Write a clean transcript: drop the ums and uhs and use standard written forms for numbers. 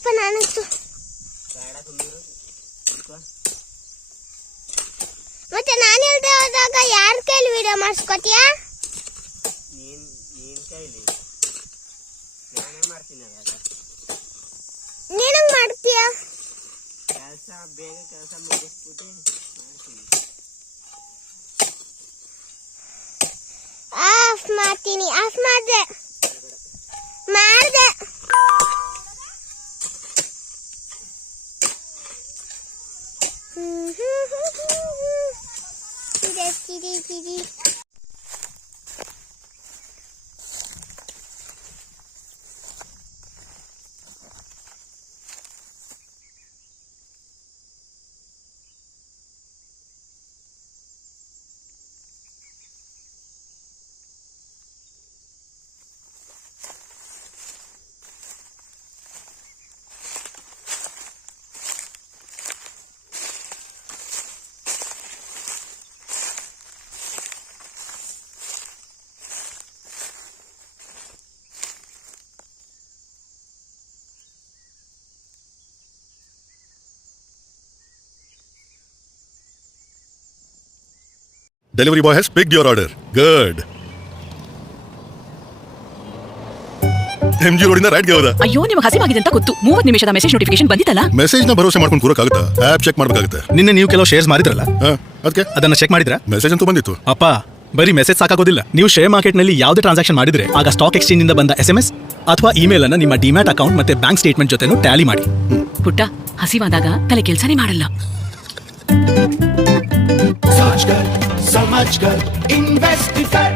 ಬೇಡಪ್ಪ ನಾನಂತೂ. ಮತ್ತೆ ನಾನು ಇಲ್ದೆ ಹೋದಾಗ ಯಾರ ಕೈಲಿ ವಿಡಿಯೋ ಮಾಡಿಸ್ಕೊತೀಯಾ? ನೀನ್ ಕೈಲಿ ನಾನೇ ಮಾಡ್ತೀನಿ. ನೀನಂಗ್ ಮಾಡ್ತೀಯಾ? ಬೇಗ ಕೆಲಸ ಮುಗಿಸ್ಬಿಟ್ಟು ಮಾಡ್ತೀನಿ. ಆಫ್ ಮಾಡ್ತೀನಿ. ಆಫ್ ಮಾಡಿದೆ. ಕಿಡಿ Delivery boy has picked your order. Good. MG ರೋಡಿಂದ ರೈಟ್ಗೆ ಹೋದ. ಅಯ್ಯೋ ನಿಮಗೆ ಹಸಿವಾಗಿದೆ ಅಂತ ಗೊತ್ತು. 30 ನಿಮಿಷದ ಮೆಸೇಜ್ ನೋಟಿಫಿಕೇಶನ್ ಬಂದಿತ್ತಲ್ಲ. ಮೆಸೇಜ್ ನ ಭರೋಸೆ ಮಾಡ್ಕೊಂಡು ಕೂರಕ್ಕಾಗುತ್ತಾ? ಆಪ್ ಚೆಕ್ ಮಾಡ್ಬೇಕಾಗುತ್ತೆ. ನಿನ್ನೆ ನೀವು ಕೆಲವು ಶೇರ್ಸ್ ಮಾರಿದ್ರಲ್ಲ, ಅದಕ್ಕೆ ಅದನ್ನ ಚೆಕ್ ಮಾಡಿದ್ರಾ? ಮೆಸೇಜ್ ಅಂತೂ ಬಂದಿತ್ತು. ಅಪ್ಪ ಬರೀ ಮೆಸೇಜ್ ಸಾಕಾಗೋದಿಲ್ಲ. ನೀವು ಶೇರ್ ಮಾರ್ಕೆಟ್ ನಲ್ಲಿ ಯಾವುದೇ ಟ್ರಾನ್ಸಾಕ್ಷನ್ ಮಾಡಿದ್ರೆ ಆಗ ಸ್ಟಾಕ್ ಎಕ್ಸ್ಚೇಂಜ್ ಇಂದ ಬಂದ SMS ಅಥವಾ ಇಮೇಲ್ ಅನ್ನ ನಿಮ್ಮ ಡಿಮ್ಯಾಟ್ ಅಕೌಂಟ್ ಮತ್ತೆ ಬ್ಯಾಂಕ್ ಸ್ಟೇಟ್ಮೆಂಟ್ ಜೊತೆನೂ ಟ್ಯಾಲಿ ಮಾಡಿ. ಪುಟ್ಟ ಹಸಿವಾದಾಗ ತಲೆ ಕೆಲಸನೇ ಮಾಡಲ್ಲ. समझकर इन्वेस्ट कर